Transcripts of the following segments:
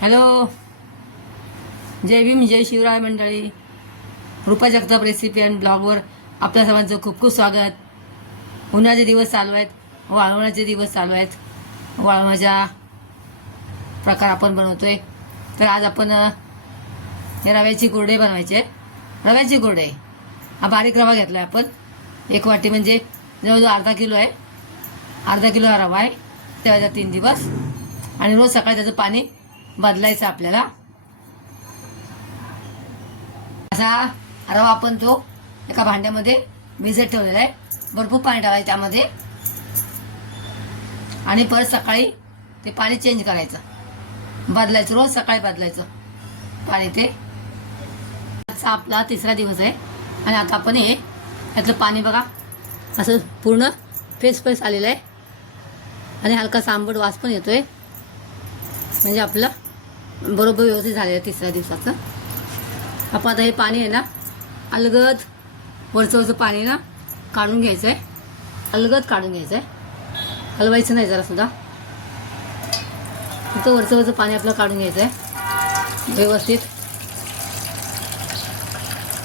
Hello, जय भीम जय शिवराय मंडळी. Rupa Jagtap recipe and ब्लॉगवर आपल्या सर्वांचं खूप खूप स्वागत. उन्हाळ्याचे दिवस चालू आहेत, वाळवण्याचे दिवस चालू आहेत. वाळवण्याचा प्रकार आपण बनवतोय. तर आज आपण हे रव्याची कुरडे बनवायचे. रव्याची कुरडे, हा बारीक रवा घेतला आहे आपण. एक वाटी म्हणजे जवळजवळ अर्धा किलो आहे. अर्धा किलो हा रवा आहे. त्याच्या 3 दिवस आणि रोज सकाळी त्याचं पाणी बदलायचं आपल्याला. असा रवा आपण तो एका भांड्यामध्ये भिजत ठेवलेला आहे. भरपूर पाणी टाकायचं त्यामध्ये आणि परत सकाळी ते पाणी चेंज करायचं, बदलायचं. रोज सकाळी बदलायचं पाणी. ते आजचा आपला 3रा दिवस आहे आणि आता आपण हे यातलं पाणी बघा असं पूर्ण फेस आलेलं आहे आणि हलका आंबट वास पण येतोय. म्हणजे आपलं बरोबर व्यवस्थित झालेलं आहे 3ऱ्या दिवसाचं. आपण आता हे पाणी आहे ना अलगद वरचं पाणी ना काढून घ्यायचं आहे. अलगद काढून घ्यायचं आहे, हलवायचं नाही जरा सुद्धा. फक्त वरचं पाणी आपलं काढून घ्यायचं आहे व्यवस्थित.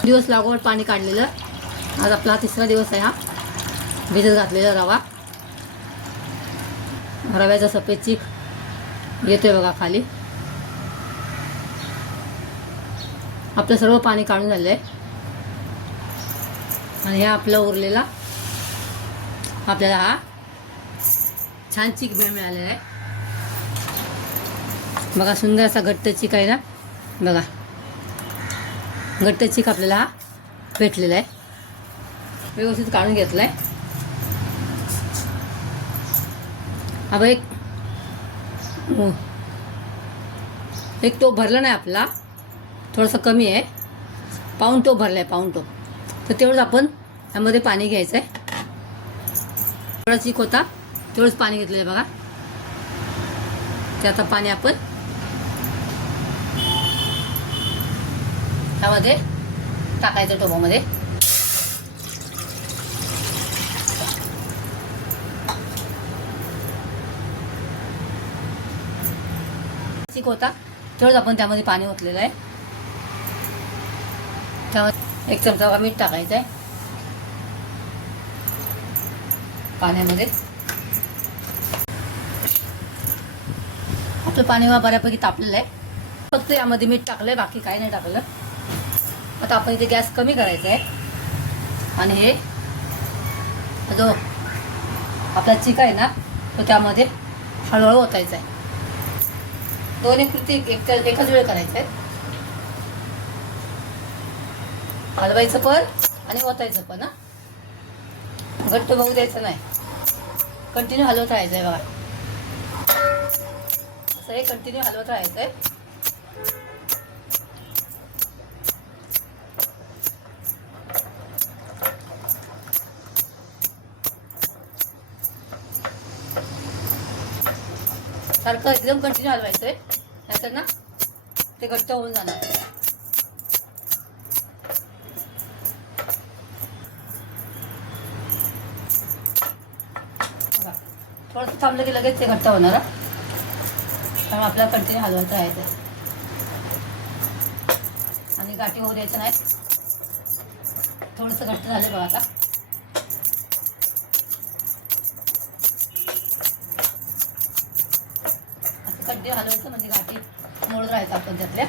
दिवस लागवड पाणी काढलेलं. आज आपला 3रा दिवस आहे हा भिजत घातलेला रवा. रव्याचा सफेद चीक येतोय बघा खाली. आपलं सर्व पाणी काढून झालेलं आहे आणि हे आपलं उरलेला आपल्याला हा छान चीक मिळालेला आहे बघा. सुंदर असा घट्ट चीक आहे ना बघा. घट्ट चीक आपल्याला हा भेटलेला आहे. व्यवस्थित काढून घेतलाय. हा एक टोप भरला नाही आपला, थोडंसं कमी आहे. पाऊण टोप भरला आहे, पाऊण टोप. तर तेवढंच आपण त्यामध्ये पाणी घ्यायचं आहे. थोडा चीक होता तेवढंच पाणी घेतलं आहे बघा. ते आता पाणी आपण त्यामध्ये टाकायचं टोपामध्ये. चीक होता तेवढंच आपण त्यामध्ये पाणी ओतलेलं आहे. त्यामध्ये 1 चमचा मीठ टाकायचं आहे पाण्यामध्ये. आपलं पाणी बऱ्यापैकी तापलेलं आहे. फक्त यामध्ये मीठ टाकलंय, बाकी काही नाही टाकलं. आता आपण इथे गॅस कमी करायचा आहे आणि हे जो आपला चीक आहे ना तो त्यामध्ये हळूहळू ओतायचा आहे. दोन्ही कृती एकाच वेळ करायचं आहे. हलवायचं पण आणि ओतायचं पण. हा घट्ट बघू द्यायचं नाही, कंटिन्यू हलवत राहायचं आहे बघा. असं हे कंटिन्यू हलवत राहायचं आहे. सारखं एकदम कंटिन्यू हलवायचं आहे, नाहीतर ना ते घट्ट होऊन जाणार. थोडंसं थांबलं की लगेच ते घट्ट होणार. त्यामुळे आपल्याला कंटिन्यू हलवत राहायचं आहे आणि गाठी होऊ द्यायचं नाही. थोडंसं घट्ट झालं बघा आता. असं कंटिन्यू हलवायचं म्हणजे गाठी मोडत राहायचं आपण त्यातल्या.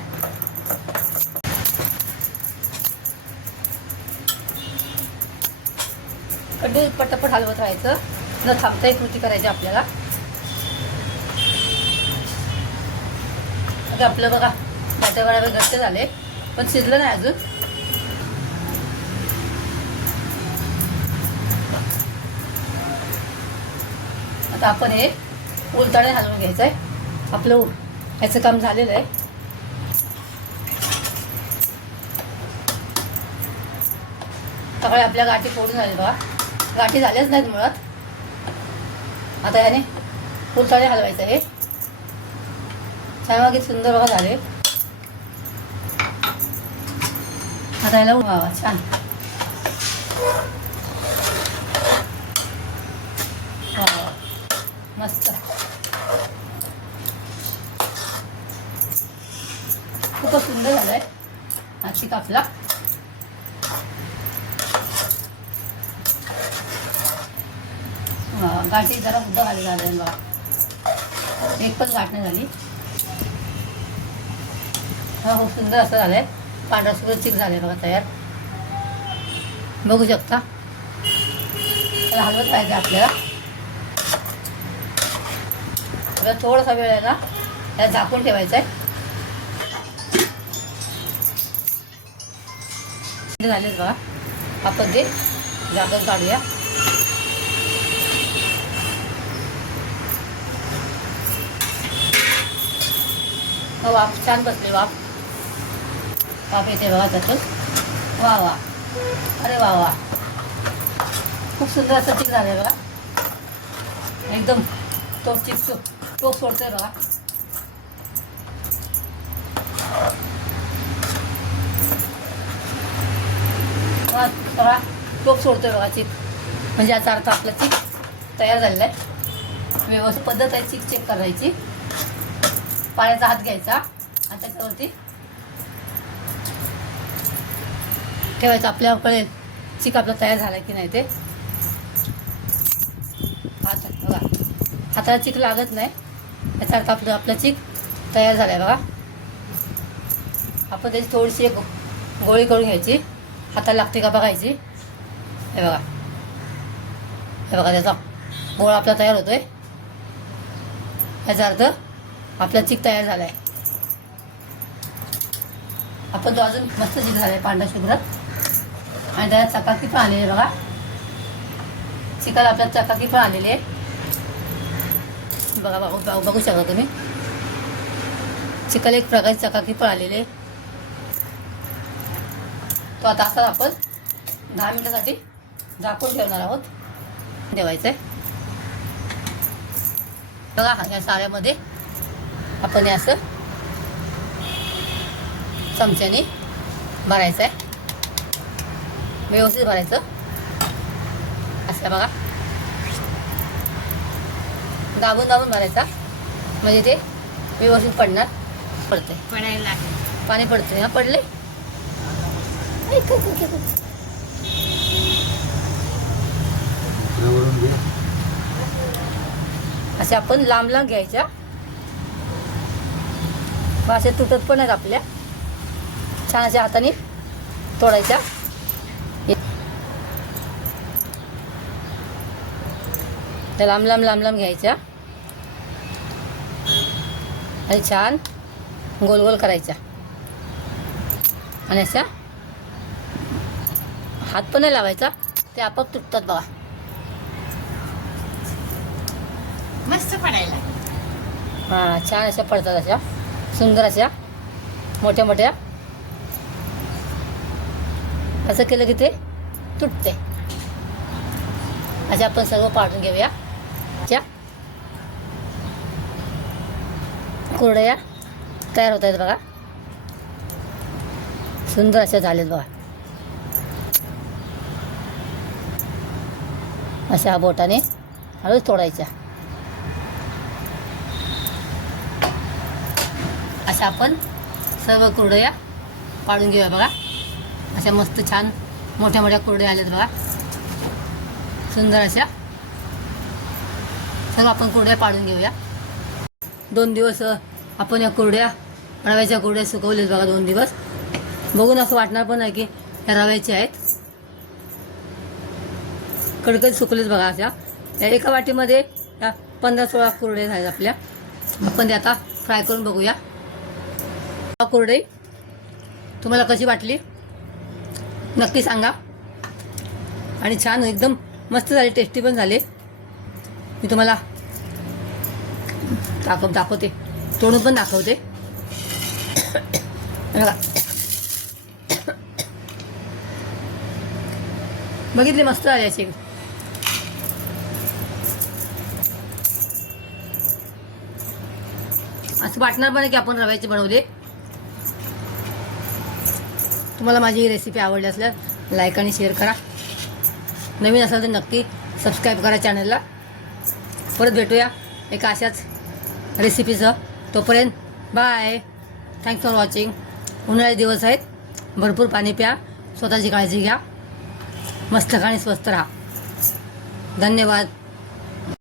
कंटिन्यू पटापट हलवत राहायचं, न थांबता एक कृती करायची आपल्याला. आता आपलं बघा बॅटर बरोबर घट्ट झाले पण शिजलं नाही अजून. आता आपण हे उलटाने हलवून घ्यायचं आहे. आपलं ह्याचं काम झालेलं आहे. सकाळी आपल्या गाठी फोडून झाले बघा. गाठी झाल्याच नाहीत मुळात. आता याने उलटाने हलवायचं आहे. छान सुंदर बघा झाले. आता याला व्हावा छान. मस्त. खूपच सुंदर झालाय हा चिक आपला. गाठी जरा सुद्धा खाली झाले बघा, एक पण गाठ नाही झाली. हा खूप सुंदर असं झालंय, पांढरा सुंदर चिक झाले बघा तयार, बघू शकता. त्याला हलवत पाहिजे आपल्याला. आपल्याला थोडासा वेळ आहे ना त्याला झाकून ठेवायचं आहे. झालेच बघा, आपण ते झाकण काढूया. वाफ छान बसले, वाफ येते बघा त्यातून. वा वा, अरे वा वा, खूप सुंदर असं चिक झालं बघा. एकदम तो चिक टोक सोडतोय बघा. सगळा टोक सोडतोय बघा चिक, म्हणजे याचा अर्थ आपला चिक तयार झालेला आहे. व्यवस्थित पद्धत आहे चिक चेक करायची. पाण्याचा हात घ्यायचा आणि त्याच्यावरती ठेवायचं. आपल्याला कळेल चिक आपला तयार झाला की नाही ते. हात बघा, हाताला चिक लागत नाही, याचा अर्थ आपला चिक तयार झाला आहे बघा. आपण त्याची थोडीशी एक गोळी करून घ्यायची, हाताला लागते का बघायची. हे बघा, हे बघा, त्याचा गोळा आपला तयार होतोय, याचा अर्थ आपला चिक तयार झाला आहे. आपण तो अजून मस्त चिक झाला आहे पांढरा शुभ्र, आणि त्याला चकाकी पण आलेली आहे बघा. चिकाला आपल्याला चकाकी पण आलेली आहे बघा. बघू शकता तुम्ही, चिकाला एक प्रकारची चकाकी पण आलेली आहे. तो आता असा आपण 10 मिनिटासाठी झाकून ठेवणार आहोत. ठेवायचं आहे बघा. या साऱ्यामध्ये आपण हे असं चमच्याने भरायचं आहे, व्यवस्थित भरायचं असं बघा. दाबून दाबून भरायचा, म्हणजे ते व्यवस्थित पडते. पडायला पाणी पडते. हा पडले, असे आपण लांब लांब घ्यायच्या. असे तुटत पण आहेत आपल्या. छान अशा हाताने तोडायच्या. त्या लांब लांब लांब लांब घ्यायच्या आणि छान गोल गोल करायच्या. आणि अशा हात पण नाही लावायचा, ते आपोआप तुटतात बघा. मस्त पडायला. हां, छान अशा पडतात, अशा सुंदर अशा मोठ्या मोठ्या. असं केलं की ते तुटते. अशा आपण सर्व पाडून घेऊया. च्या कुरडया तयार होत आहेत बघा. सुंदर अशा झालेत बघा. अशा बोटाने हळूच तोडायच्या. अशा आपण सर्व कुरडया पाडून घेऊया बघा. अशा मस्त छान मोठ्या मोठ्या कुरडया आल्यात बघा, सुंदर अशा. सर्व आपण कुरडया पाडून घेऊया. 2 दिवस आपण या कुरड्या, रव्याच्या कुरड्या सुकवल्यात बघा. 2 दिवस बघून असं वाटणार पण नाही की या रव्याच्या आहेत. कडकडीत सुकलेत बघा. अशा या एका वाटीमध्ये या 15-16 कुरडया आहेत आपल्या. आपण ते आता फ्राय करून बघूया. कुरडई तुम्हाला कशी वाटली नक्की सांगा. आणि छान एकदम मस्त झाले, टेस्टी पण झाले. मी तुम्हाला दाखवते, तोडून पण दाखवते बघा. बघितले मस्त झाले असे. असं वाटणार पण की आपण रव्याचे बनवले. तुम्हाला माझी ही रेसिपी आवडली असल्यास लाईक आणि शेअर करा. नवीन असाल तर नक्की सबस्क्राईब करा चॅनलला. परत भेटूया एका अशाच रेसिपीसह. तोपर्यंत बाय. Thanks for watching. उन्हाळ्याचे दिवस आहेत. भरपूर पाणी प्या, स्वतःची काळजी घ्या, मस्त खा आणि स्वस्त राहा. धन्यवाद.